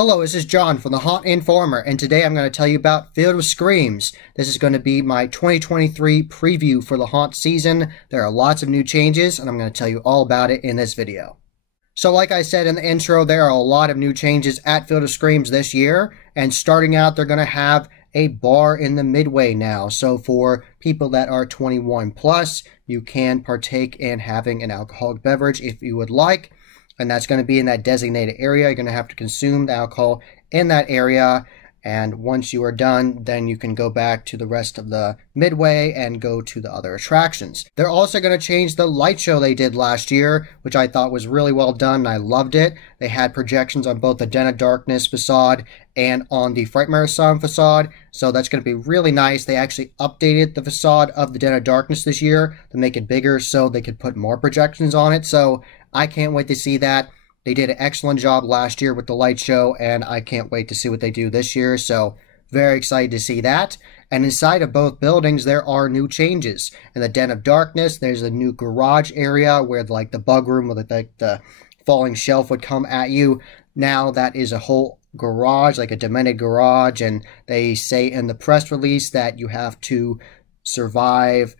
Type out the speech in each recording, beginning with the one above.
Hello, this is John from the Haunt Informer, and today I'm going to tell you about Field of Screams. This is going to be my 2023 preview for the haunt season. There are lots of new changes, and I'm going to tell you all about it in this video. So like I said in the intro, there are a lot of new changes at Field of Screams this year, and starting out, they're going to have a bar in the midway now. So for people that are 21 plus, you can partake in having an alcoholic beverage if you would like. And that's going to be in that designated area. You're going to have to consume the alcohol in that area. And once you are done, then you can go back to the rest of the midway and go to the other attractions. They're also going to change the light show they did last year, which I thought was really well done, and I loved it. They had projections on both the Den of Darkness facade and on the Frightmare Asylum facade, so that's going to be really nice. They actually updated the facade of the Den of Darkness this year to make it bigger so they could put more projections on it, so I can't wait to see that. They did an excellent job last year with the light show, and I can't wait to see what they do this year, so very excited to see that. And inside of both buildings, there are new changes. In the Den of Darkness, there's a new garage area where like the bug room with the falling shelf would come at you. Now that is a whole garage, like a demented garage, and they say in the press release that you have to survive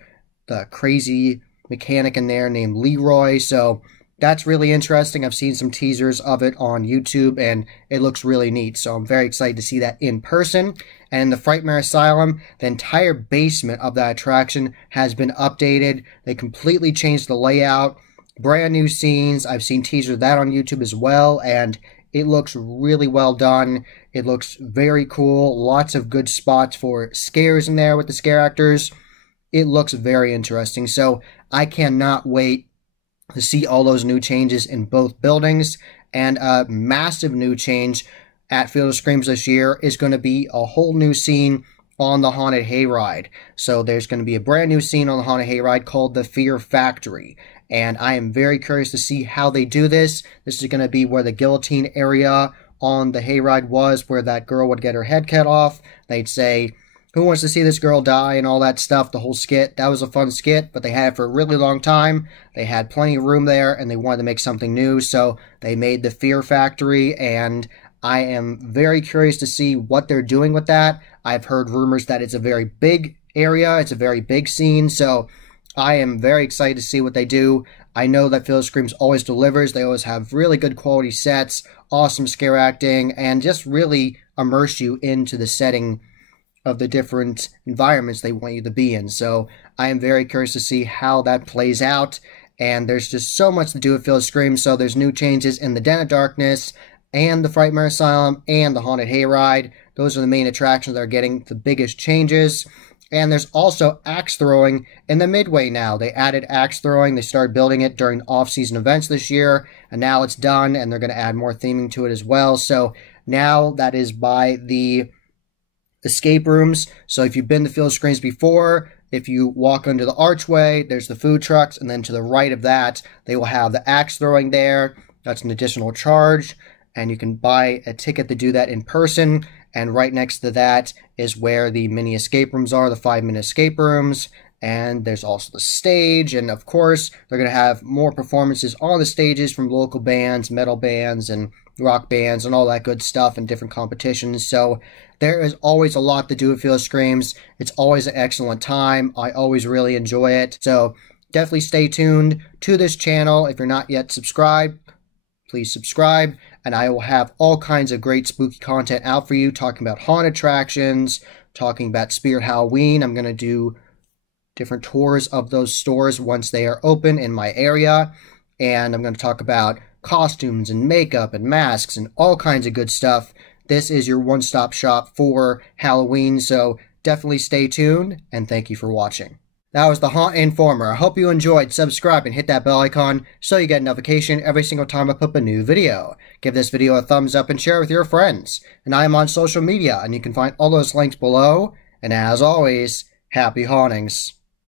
the crazy mechanic in there named Leroy, so that's really interesting. I've seen some teasers of it on YouTube, and it looks really neat. So I'm very excited to see that in person. And in the Frightmare Asylum, the entire basement of that attraction has been updated. They completely changed the layout. Brand new scenes. I've seen teasers of that on YouTube as well, and it looks really well done. It looks very cool. Lots of good spots for scares in there with the scare actors. It looks very interesting. So I cannot wait to see all those new changes in both buildings. And a massive new change at Field of Screams this year is going to be a whole new scene on the Haunted Hayride. So there's going to be a brand new scene on the Haunted Hayride called the Fear Factory. And I am very curious to see how they do this. This is going to be where the guillotine area on the hayride was, where that girl would get her head cut off. They'd say, "Who wants to see this girl die?" and all that stuff, the whole skit. That was a fun skit, but they had it for a really long time. They had plenty of room there, and they wanted to make something new, so they made the Fear Factory, and I am very curious to see what they're doing with that. I've heard rumors that it's a very big area, it's a very big scene, so I am very excited to see what they do. I know that Field of Screams always delivers. They always have really good quality sets, awesome scare acting, and just really immerse you into the setting of the different environments they want you to be in. So I am very curious to see how that plays out. And there's just so much to do with Field of Screams. So there's new changes in the Den of Darkness and the Frightmare Asylum and the Haunted Hayride. Those are the main attractions that are getting the biggest changes. And there's also axe throwing in the midway now. They added axe throwing. They started building it during off-season events this year. And now it's done. And they're going to add more theming to it as well. So now that is by the escape rooms. So if you've been to Field of Screams before, if you walk under the archway, there's the food trucks, and then to the right of that, they will have the axe throwing there. That's an additional charge, and you can buy a ticket to do that in person. And right next to that is where the mini escape rooms are, the 5-minute escape rooms. And there's also the stage, and of course, they're going to have more performances on the stages from local bands, metal bands, and rock bands, and all that good stuff, and different competitions. So there is always a lot to do with Field of Screams. It's always an excellent time. I always really enjoy it. So definitely stay tuned to this channel. If you're not yet subscribed, please subscribe. And I will have all kinds of great spooky content out for you, talking about haunted attractions, talking about Spirit Halloween. I'm going to do different tours of those stores once they are open in my area. And I'm going to talk about costumes and makeup and masks and all kinds of good stuff. This is your one-stop shop for Halloween, so definitely stay tuned, and thank you for watching. That was the Haunt Informer. I hope you enjoyed. Subscribe and hit that bell icon so you get a notification every single time I put up a new video. Give this video a thumbs up and share it with your friends. And I am on social media, and you can find all those links below. And as always, happy hauntings.